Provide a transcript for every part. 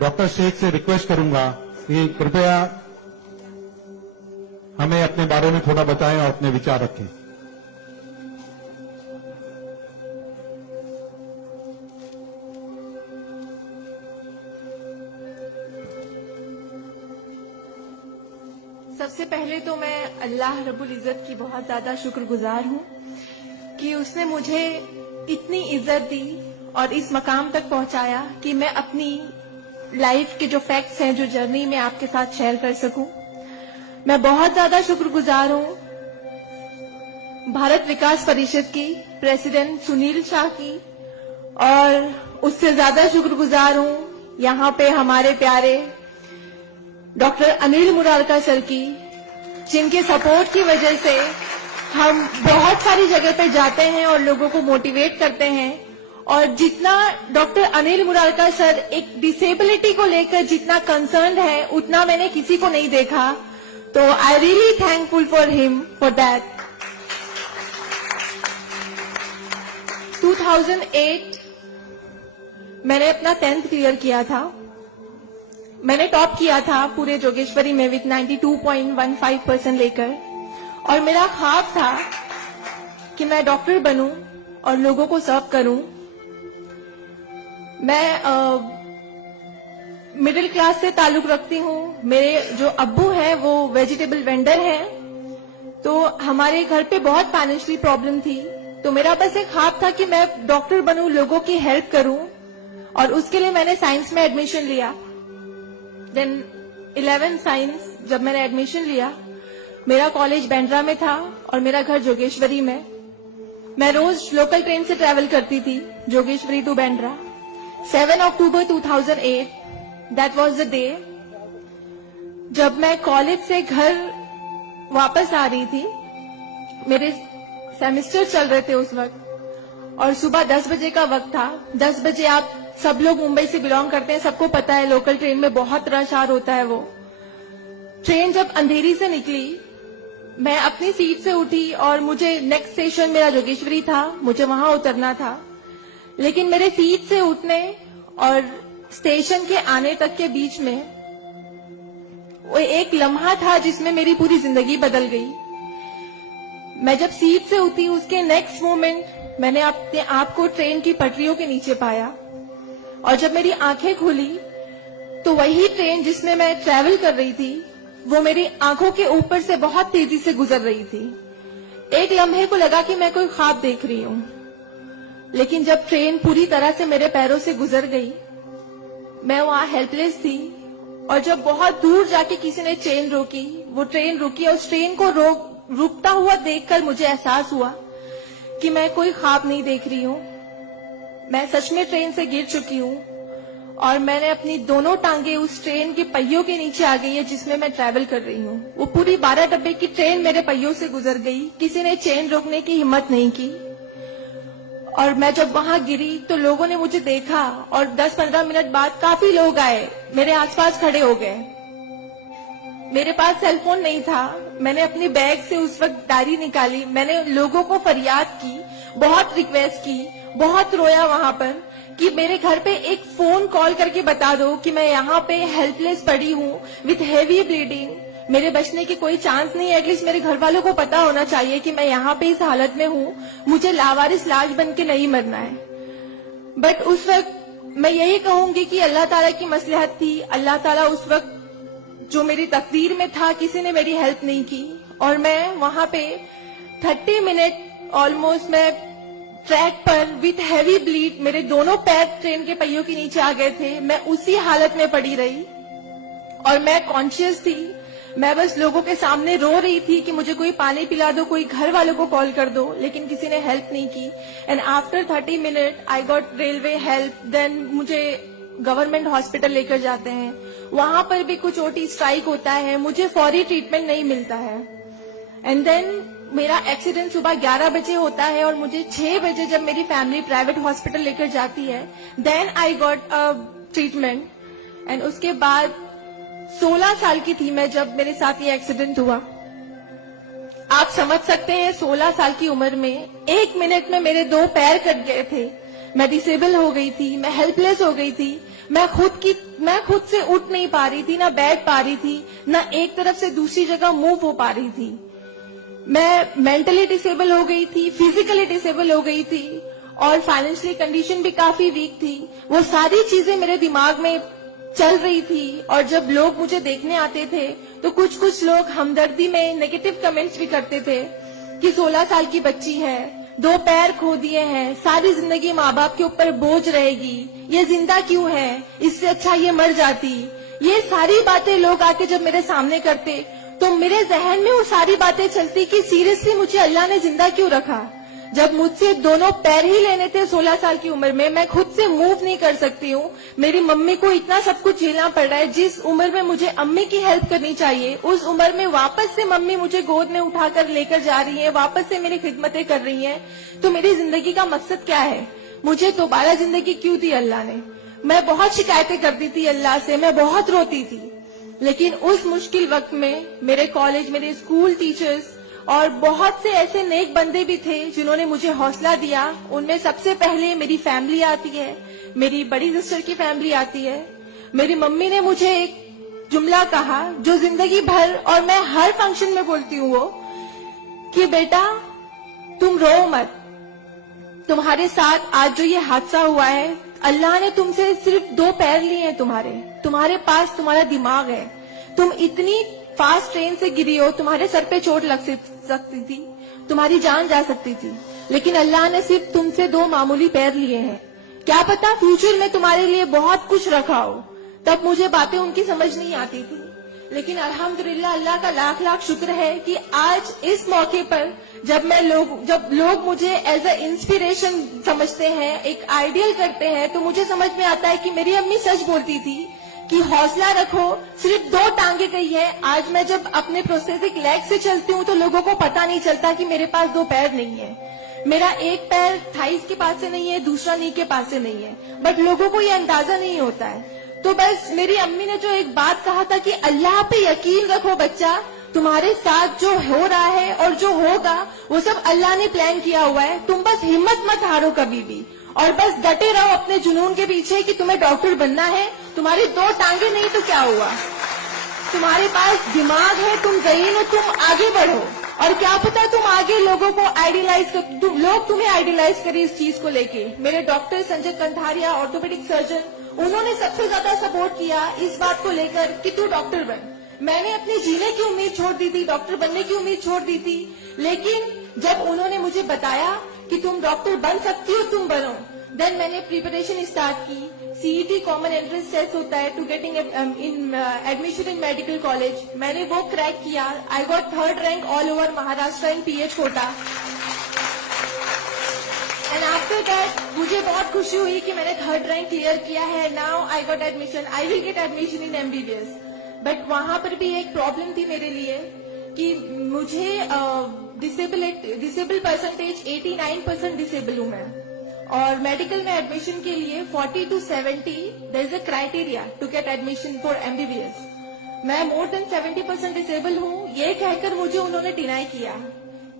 Doctor Sheikh से request करूंगा कि कृपया हमें अपने बारे में थोड़ा बताएं और अपने विचार रखें। सबसे पहले तो मैं अल्लाह रब्बुल इज्जत की बहुत ज्यादा शुक्रगुजार हूँ कि उसने मुझे इतनी इज्जत दी और इस मकाम तक पहुंचाया कि मैं अपनी लाइफ के जो फैक्ट्स हैं, जो जर्नी में आपके साथ शेयर कर सकूं। मैं बहुत ज्यादा शुक्रगुजार हूँ भारत विकास परिषद की प्रेसिडेंट सुनील शाह की, और उससे ज्यादा शुक्रगुजार हूँ यहाँ पे हमारे प्यारे डॉक्टर अनिल मुरारका सर की, जिनके सपोर्ट की वजह से हम बहुत सारी जगह पे जाते हैं और लोगों को मोटिवेट करते हैं। और जितना डॉक्टर अनिल मुरारका सर एक डिसेबिलिटी को लेकर जितना कंसर्न है, उतना मैंने किसी को नहीं देखा। तो I really thankful for him for that. 2008 मैंने अपना 10th क्लियर किया था। मैंने टॉप किया था पूरे जोगेश्वरी में विथ 92.15% लेकर, और मेरा ख्वाब था कि मैं डॉक्टर बनूं और लोगों को सर्व करूं। मैं मिडिल क्लास से ताल्लुक रखती हूं। मेरे जो अब्बू हैं वो वेजिटेबल वेंडर हैं, तो हमारे घर पे बहुत फाइनेंशियली प्रॉब्लम थी। तो मेरा बस एक ख्वाब था कि मैं डॉक्टर बनूं, लोगों की हेल्प करूं, और उसके लिए मैंने साइंस में एडमिशन लिया। देन 11 साइंस जब मैंने एडमिशन लिया, मेरा कॉलेज बैंड्रा में था और मेरा घर जोगेश्वरी में। मैं रोज लोकल ट्रेन से ट्रैवल करती थी Jogeshwari to Bandra. 7 October 2008 that was the day जब मैं कॉलेज से घर वापस आ रही थी। मेरे सेमेस्टर चल रहे थे उस वक्त, और सुबह 10 बजे का वक्त था। 10 बजे आप सब लोग मुंबई से बिलोंग करते हैं, सबको पता है लोकल ट्रेन में बहुत रश आर होता है। वो ट्रेन जब अंधेरी से निकली, मैं अपनी सीट से उठी और मुझे नेक्स्ट स्टेशन मेरा जोगेश्वरी था, मुझे वहां उतरना था। लेकिन मेरे सीट से उठने और स्टेशन के आने तक के बीच में वो एक लम्हा था जिसमें मेरी पूरी जिंदगी बदल गई। मैं जब सीट से उठी, उसके नेक्स्ट मोमेंट मैंने अपने आप को ट्रेन की पटरियों के नीचे पाया, और जब मेरी आंखें खुली तो वही ट्रेन जिसमें मैं ट्रैवल कर रही थी वो मेरी आंखों के ऊपर से बहुत तेजी से गुजर रही थी। एक लम्हे को लगा कि मैं कोई ख्वाब देख रही हूं, लेकिन जब ट्रेन पूरी तरह से मेरे पैरों से गुजर गई, मैं वहां हेल्पलेस थी। और जब बहुत दूर जाके किसी ने ट्रेन रोकी, वो ट्रेन रुकी, और उस ट्रेन को रुकता हुआ देखकर मुझे एहसास हुआ कि मैं कोई ख्वाब नहीं देख रही हूं, मैं सच में ट्रेन से गिर चुकी हूं, और मैंने अपनी दोनों टांगे उस ट्रेन के पहियों के नीचे आ गई है जिसमें मैं ट्रैवल कर रही हूं। वो पूरी 12 डब्बे की ट्रेन मेरे पहियों से गुजर गई। किसी ने चेन रोकने की हिम्मत नहीं की, और मैं जब वहां गिरी तो लोगों ने मुझे देखा, और 10-15 मिनट बाद काफी लोग आए, मेरे आसपास खड़े हो गए। मेरे पास सेलफोन नहीं था। मैंने अपनी बैग से उस वक्त डायरी निकाली, मैंने लोगों को फरियाद की, बहुत रिक्वेस्ट की, बहुत रोया वहां पर कि मेरे घर पे एक फोन कॉल करके बता दो कि मैं यहाँ पे हेल्पलेस पड़ी हूँ विथ हेवी ब्लीडिंग, मेरे बचने की कोई चांस नहीं है। एटलीस्ट मेरे घर वालों को पता होना चाहिए कि मैं यहाँ पे इस हालत में हूँ, मुझे लावारिस लाश बन के नहीं मरना है। बट उस वक्त मैं यही कहूंगी कि अल्लाह ताला की मसलहत थी। अल्लाह ताला उस वक्त जो मेरी तकदीर में था, किसी ने मेरी हेल्प नहीं की, और मैं वहां पे 30 मिनट ऑलमोस्ट मैं ट्रैक पर विथ हैवी ब्लीड, मेरे दोनों पैर ट्रेन के पहियों के नीचे आ गए थे। मैं उसी हालत में पड़ी रही और मैं कॉन्शियस थी। मैं बस लोगों के सामने रो रही थी कि मुझे कोई पानी पिला दो, कोई घर वालों को कॉल कर दो, लेकिन किसी ने हेल्प नहीं की। And after 30 minute I got railway help. Then मुझे गवर्नमेंट हॉस्पिटल लेकर जाते हैं, वहां पर भी कुछ ओटी स्ट्राइक होता है, मुझे फौरी ट्रीटमेंट नहीं मिलता है। एंड देन मेरा एक्सीडेंट सुबह 11 बजे होता है, और मुझे 6 बजे जब मेरी फैमिली प्राइवेट हॉस्पिटल लेकर जाती है, then I got treatment. And उसके बाद 16 साल की थी मैं जब मेरे साथ ये एक्सीडेंट हुआ। आप समझ सकते हैं 16 साल की उम्र में 1 मिनट में मेरे 2 पैर कट गए थे, मैं डिसेबल हो गई थी, मैं हेल्पलेस हो गई थी। मैं खुद से उठ नहीं पा रही थी, ना बैठ पा रही थी, ना एक तरफ से दूसरी जगह मूव हो पा रही थी। मैं मेंटली डिसेबल हो गई थी, फिजिकली डिसेबल हो गई थी और फाइनेंशियली कंडीशन भी काफी वीक थी। वो सारी चीजें मेरे दिमाग में चल रही थी और जब लोग मुझे देखने आते थे तो कुछ लोग हमदर्दी में नेगेटिव कमेंट्स भी करते थे कि 16 साल की बच्ची है, 2 पैर खो दिए हैं, सारी जिंदगी माँ बाप के ऊपर बोझ रहेगी, ये जिंदा क्यों है, इससे अच्छा ये मर जाती। ये सारी बातें लोग आके जब मेरे सामने करते तो मेरे जहन में वो सारी बातें चलती कि सीरियसली मुझे अल्लाह ने जिंदा क्यों रखा। जब मुझसे दोनों पैर ही लेने थे 16 साल की उम्र में, मैं खुद से मूव नहीं कर सकती हूँ, मेरी मम्मी को इतना सब कुछ झेलना पड़ रहा है। जिस उम्र में मुझे अम्मी की हेल्प करनी चाहिए उस उम्र में वापस से मम्मी मुझे गोद में उठाकर लेकर जा रही है, वापस से मेरी खिदमतें कर रही हैं। तो मेरी जिंदगी का मकसद क्या है? मुझे दोबारा जिंदगी क्यों दी अल्लाह ने? मैं बहुत शिकायतें करती थी अल्लाह से, मैं बहुत रोती थी, लेकिन उस मुश्किल वक्त में मेरे कॉलेज, मेरे स्कूल टीचर्स और बहुत से ऐसे नेक बंदे भी थे जिन्होंने मुझे हौसला दिया। उनमें सबसे पहले मेरी फैमिली आती है, मेरी बड़ी सिस्टर की फैमिली आती है। मेरी मम्मी ने मुझे एक जुमला कहा जो जिंदगी भर और मैं हर फंक्शन में बोलती हूँ, वो कि बेटा तुम रो मत, तुम्हारे साथ आज जो ये हादसा हुआ है, अल्लाह ने तुमसे सिर्फ 2 पैर लिए हैं, तुम्हारे पास तुम्हारा दिमाग है, तुम इतनी फास्ट ट्रेन से गिरी हो, तुम्हारे सर पे चोट लग सकती थी, तुम्हारी जान जा सकती थी, लेकिन अल्लाह ने सिर्फ तुमसे 2 मामूली पैर लिए हैं। क्या पता फ्यूचर में तुम्हारे लिए बहुत कुछ रखा हो। तब मुझे बातें उनकी समझ नहीं आती थी, लेकिन अल्हम्दुलिल्लाह अल्लाह का लाख लाख शुक्र है कि आज इस मौके पर जब लोग मुझे एज अ इंस्पिरेशन समझते हैं, एक आइडियल करते हैं, तो मुझे समझ में आता है कि मेरी अम्मी सच बोलती थी कि हौसला रखो, सिर्फ 2 टांगे गई है। आज मैं जब अपने प्रोस्थेटिक लेग से चलती हूँ तो लोगों को पता नहीं चलता कि मेरे पास 2 पैर नहीं है, मेरा एक पैर थाइस के पास से नहीं है, दूसरा नी के पास से नहीं है, बट लोगों को ये अंदाजा नहीं होता है। तो बस मेरी अम्मी ने जो एक बात कहा था कि अल्लाह पे यकीन रखो बच्चा, तुम्हारे साथ जो हो रहा है और जो होगा वो सब अल्लाह ने प्लान किया हुआ है, तुम बस हिम्मत मत हारो कभी भी और बस डटे रहो अपने जुनून के पीछे कि तुम्हें डॉक्टर बनना है। तुम्हारी 2 टांगे नहीं तो क्या हुआ, तुम्हारे पास दिमाग है, तुम ज़हीन हो, तुम आगे बढ़ो। और क्या पता तुम आगे लोगों को लोग तुम्हें आइडियलाइज करें इस चीज को लेके। मेरे डॉक्टर संजय कंधारिया, ऑर्थोपेडिक सर्जन, उन्होंने सबसे ज्यादा सपोर्ट किया इस बात को लेकर कि तू डॉक्टर बन। मैंने अपने जीने की उम्मीद छोड़ दी थी, डॉक्टर बनने की उम्मीद छोड़ दी थी, लेकिन जब उन्होंने मुझे बताया कि तुम डॉक्टर बन सकती हो, तुम बनो, देन मैंने प्रिपरेशन स्टार्ट की। सीईटी कॉमन एंट्रेंस टेस्ट होता है to getting in admission in medical college, मैंने वो क्रैक किया। I got 3rd rank all over Maharashtra in PH quota. And after that मुझे बहुत खुशी हुई कि मैंने 3rd रैंक क्लियर किया है। Now I got admission, I will get admission in MBBS. But वहां पर भी एक प्रॉब्लम थी मेरे लिए कि मुझे डिसेबल परसेंटेज 89% डिसेबल हूं मैं, और मेडिकल में एडमिशन के लिए 40 to 70 there is a criteria to get admission for MBBS. मैं मोर देन 70% डिसेबल हूँ, ये कहकर मुझे उन्होंने डिनाई किया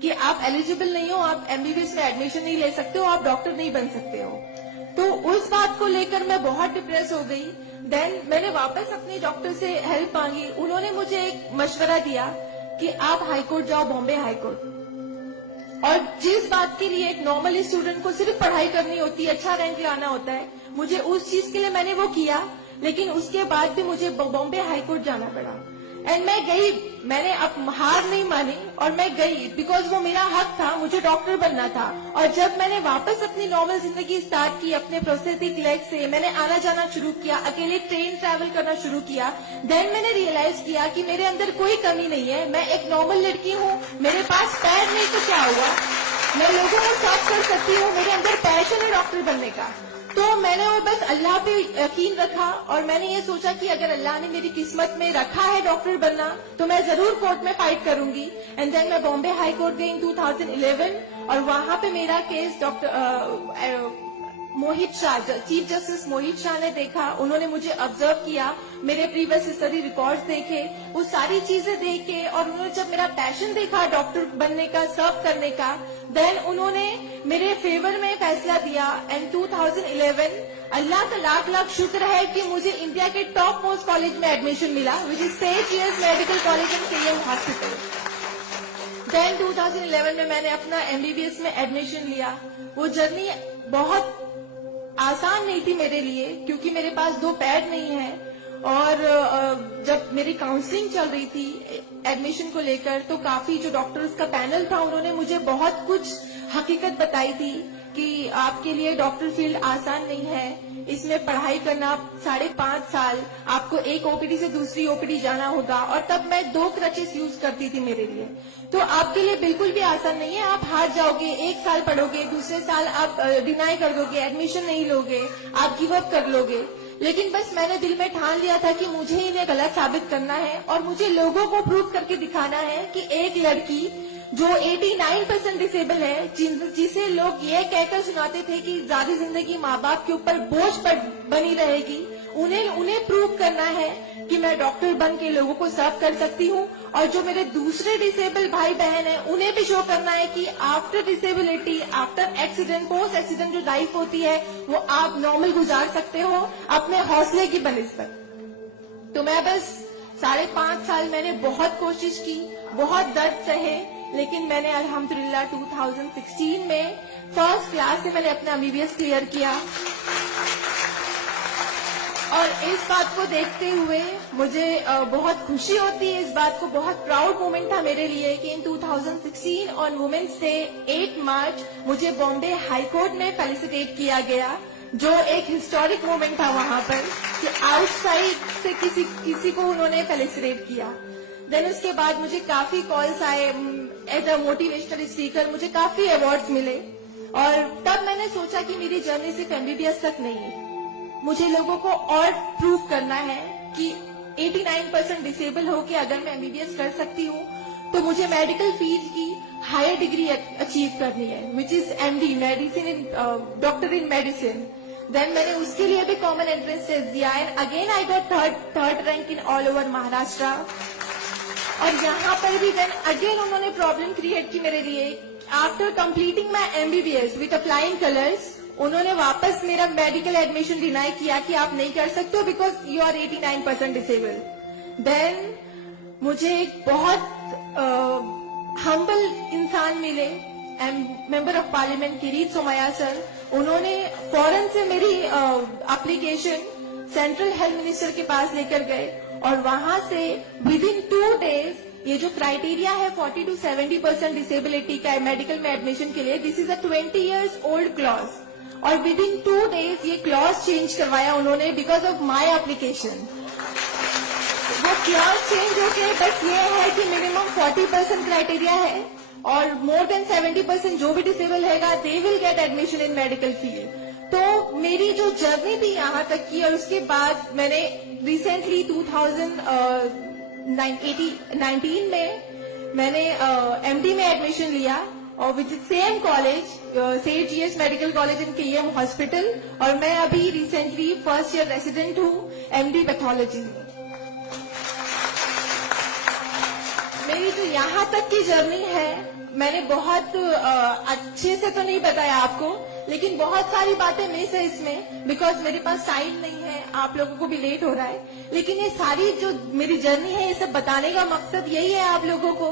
कि आप एलिजिबल नहीं हो, आप एमबीबीएस में एडमिशन नहीं ले सकते हो, आप डॉक्टर नहीं बन सकते हो। तो उस बात को लेकर मैं बहुत डिप्रेस हो गई। देन मैंने वापस अपने डॉक्टर से हेल्प मांगी, उन्होंने मुझे एक मशवरा दिया कि आप हाईकोर्ट जाओ, बॉम्बे हाईकोर्ट। और जिस बात के लिए एक नॉर्मल स्टूडेंट को सिर्फ पढ़ाई करनी होती है, अच्छा रैंक लाना होता है, मुझे उस चीज के लिए मैंने वो किया, लेकिन उसके बाद भी मुझे बॉम्बे हाईकोर्ट जाना पड़ा। एंड मैं गई, मैंने अब हार नहीं मानी और मैं गई, बिकॉज वो मेरा हक था, मुझे डॉक्टर बनना था। और जब मैंने वापस अपनी नॉर्मल जिंदगी स्टार्ट की अपने प्रोस्थेटिक लेग से, मैंने आना जाना शुरू किया, अकेले ट्रेन ट्रैवल करना शुरू किया, देन मैंने रियलाइज किया कि मेरे अंदर कोई कमी नहीं है, मैं एक नॉर्मल लड़की हूँ, मेरे पास पैर नहीं तो क्या हुआ, मैं लोगों को सर्व कर सकती हूँ, मेरे अंदर पैशन है डॉक्टर बनने का। तो मैंने वो बस अल्लाह पे यकीन रखा और मैंने ये सोचा कि अगर अल्लाह ने मेरी किस्मत में रखा है डॉक्टर बनना तो मैं जरूर कोर्ट में फाइट करूंगी। एंड देन मैं बॉम्बे हाई कोर्ट गई इन 2011 और वहां पे मेरा केस मोहित शाह, चीफ जस्टिस मोहित शाह ने देखा, उन्होंने मुझे ऑब्जर्व किया, मेरे प्रीवियस स्टडी रिकॉर्ड्स देखे, वो सारी चीजें देख के, और उन्होंने जब मेरा पैशन देखा डॉक्टर बनने का, सर्व करने का, देन उन्होंने मेरे फेवर में फैसला दिया। एंड 2011 अल्लाह का लाख लाख शुक्र है कि मुझे इंडिया के टॉप मोस्ट कॉलेज में एडमिशन मिला, which is Saint GS medical College and KM Hospital. Then 2011 में मैंने अपना एमबीबीएस में एडमिशन लिया। वो जर्नी बहुत आसान नहीं थी मेरे लिए, क्योंकि मेरे पास 2 पैड नहीं है, और जब मेरी काउंसलिंग चल रही थी एडमिशन को लेकर, तो काफी जो डॉक्टर्स का पैनल था उन्होंने मुझे बहुत कुछ हकीकत बताई थी कि आपके लिए डॉक्टर फील्ड आसान नहीं है, इसमें पढ़ाई करना 5.5 साल, आपको एक ओपीडी से दूसरी ओपीडी जाना होगा, और तब मैं 2 क्रचेस यूज करती थी मेरे लिए। तो आपके लिए बिल्कुल भी आसान नहीं है, आप हार जाओगे, 1 साल पढ़ोगे, दूसरे साल आप डिनाई कर दोगे, एडमिशन नहीं लोगे, आप गिव अप कर लोगे। लेकिन बस मैंने दिल में ठान लिया था कि मुझे इन्हें गलत साबित करना है, और मुझे लोगों को प्रूव करके दिखाना है कि एक लड़की जो 89% डिसेबल है, जिसे लोग ये कहकर सुनाते थे कि सारी जिंदगी माँ बाप के ऊपर बोझ पर बनी रहेगी, उन्हें प्रूव करना है कि मैं डॉक्टर बन के लोगों को सर्व कर सकती हूँ। और जो मेरे दूसरे डिसेबल भाई बहन हैं, उन्हें भी शो करना है कि after disability, after accident, post accident जो लाइफ होती है वो आप नॉर्मल गुजार सकते हो अपने हौसले की बनिस्बत। तो मैं बस 5.5 साल मैंने बहुत कोशिश की, बहुत दर्द सहे, लेकिन मैंने अल्हम्दुलिल्लाह 2016 में फर्स्ट क्लास से मैंने अपना एमबीबीएस क्लियर किया। और इस बात को देखते हुए मुझे बहुत खुशी होती है, इस बात को बहुत प्राउड मोमेंट था मेरे लिए कि इन 2016 ऑन वुमेन्स डे 8 मार्च मुझे बॉम्बे हाई कोर्ट में फेलिसिटेट किया गया, जो एक हिस्टोरिक मोमेंट था वहां पर कि आउटसाइड से किसी को उन्होंने फेलिसिटेट किया। देन उसके बाद मुझे काफी कॉल्स आए एज अ मोटिवेशनल स्पीकर, मुझे काफी अवार्ड्स मिले, और तब मैंने सोचा कि मेरी जर्नी सिर्फ एमबीबीएस तक नहीं है, मुझे लोगों को और प्रूव करना है कि 89% डिसेबल होके अगर मैं एमबीबीएस कर सकती हूँ, तो मुझे मेडिकल फील्ड की हायर डिग्री अचीव करनी है, which is MD, medicine in doctor in medicine. Then मैंने उसके लिए भी कॉमन एंट्रेंस टेस्ट दिया, and again I got third rank in all over Maharashtra. और यहाँ पर भी देन अगेन उन्होंने प्रॉब्लम क्रिएट की मेरे लिए। After completing my MBBS with flying colours, उन्होंने वापस मेरा मेडिकल एडमिशन डिनाई किया कि आप नहीं कर सकते हो because you are 89% disable. Then मुझे एक बहुत हम्बल इंसान मिले, member of parliament Kirit Somaiya sir, उन्होंने फौरन से मेरी एप्लीकेशन सेंट्रल हेल्थ मिनिस्टर के पास लेकर गए, और वहां से विद इन 2 डेज ये जो क्राइटेरिया है 40 to 70% डिसेबिलिटी का मेडिकल में एडमिशन के लिए, this is a 20 years old clause, और विद इन 2 डेज ये क्लॉज चेंज करवाया उन्होंने बिकॉज ऑफ माई एप्लीकेशन। वो क्लॉज चेंज होके बस ये है कि मिनिमम 40% क्राइटेरिया है, और मोर देन 70% जो भी डिसेबल हैगा they will get admission in medical field. तो मेरी जो जर्नी थी यहाँ तक की, और उसके बाद मैंने रिसेंटली 2019 में मैंने एमडी में एडमिशन लिया, और which same college Saint GS medical college in KEM hospital, और मैं अभी रिसेंटली फर्स्ट ईयर रेसिडेंट हूँ एमडी पैथोलॉजी में। मेरी जो यहाँ तक की जर्नी है, मैंने बहुत अच्छे से तो नहीं बताया आपको, लेकिन बहुत सारी बातें मिस है इसमें बिकॉज मेरे पास टाइम नहीं है, आप लोगों को भी लेट हो रहा है। लेकिन ये सारी जो मेरी जर्नी है, ये सब बताने का मकसद यही है आप लोगों को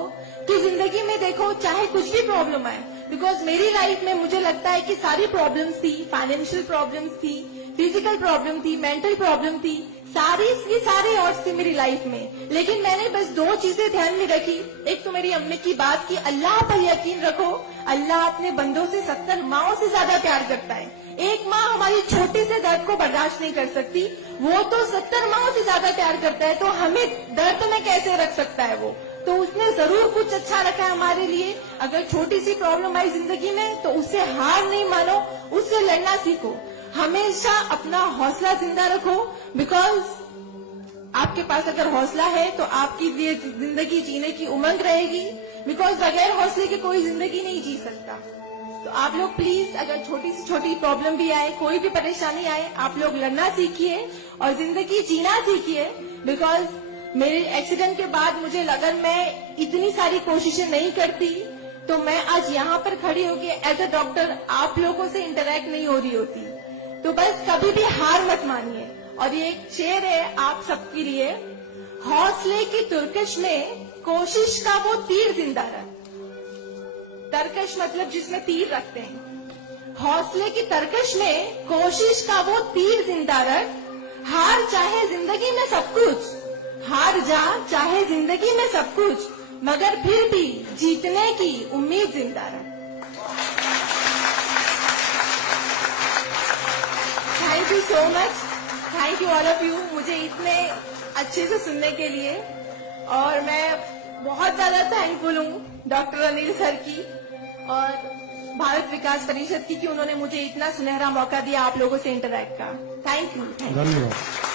कि जिंदगी में देखो चाहे कुछ भी प्रॉब्लम आए, बिकॉज मेरी लाइफ में मुझे लगता है कि सारी प्रॉब्लम्स थी, फाइनेंशियल प्रॉब्लम्स थी, फिजिकल प्रॉब्लम थी, मेंटल प्रॉब्लम थी, सारे ऑड्स थी मेरी लाइफ में, लेकिन मैंने बस 2 चीजें ध्यान में रखी। एक तो मेरी अम्मी की बात की अल्लाह पर यकीन रखो, अल्लाह अपने बंदों से 70 माओं से ज्यादा प्यार करता है। एक माँ हमारी छोटे से दर्द को बर्दाश्त नहीं कर सकती, वो तो 70 माओं से ज्यादा प्यार करता है, तो हमें दर्द में कैसे रख सकता है वो, तो उसने जरूर कुछ अच्छा रखा है हमारे लिए। अगर छोटी सी प्रॉब्लम आई जिंदगी में तो उससे हार नहीं मानो, उससे लड़ना सीखो, हमेशा अपना हौसला जिंदा रखो, बिकॉज आपके पास अगर हौसला है तो आपकी जिंदगी जीने की उमंग रहेगी, बिकॉज बगैर हौसले के कोई जिंदगी नहीं जी सकता। तो आप लोग प्लीज, अगर छोटी से छोटी प्रॉब्लम भी आए, कोई भी परेशानी आए, आप लोग लड़ना सीखिए और जिंदगी जीना सीखिए। बिकॉज मेरे एक्सीडेंट के बाद मुझे लगा मैं इतनी सारी कोशिशें नहीं करती तो मैं आज यहाँ पर खड़ी होके एज अ डॉक्टर आप लोगों से इंटरेक्ट नहीं हो रही होती। तो बस कभी भी हार मत मानिए। और ये एक शेर है आप सबके लिए, हौसले की तुर्कश में कोशिश का वो तीर जिंदा रख। तरकश मतलब जिसमें तीर रखते हैं। हौसले की तरकश में कोशिश का वो तीर जिंदा रख। हार चाहे जिंदगी में सब कुछ, हार जा चाहे जिंदगी में सब कुछ, मगर फिर भी जीतने की उम्मीद जिंदा रख। Thank you so much, thank you all of you, मुझे इतने अच्छे से सुनने के लिए। और मैं बहुत ज्यादा थैंकफुल हूँ डॉक्टर अनिल सर की और भारत विकास परिषद की कि उन्होंने मुझे इतना सुनहरा मौका दिया आप लोगों से इंटरैक्ट का। Thank you. धन्यवाद।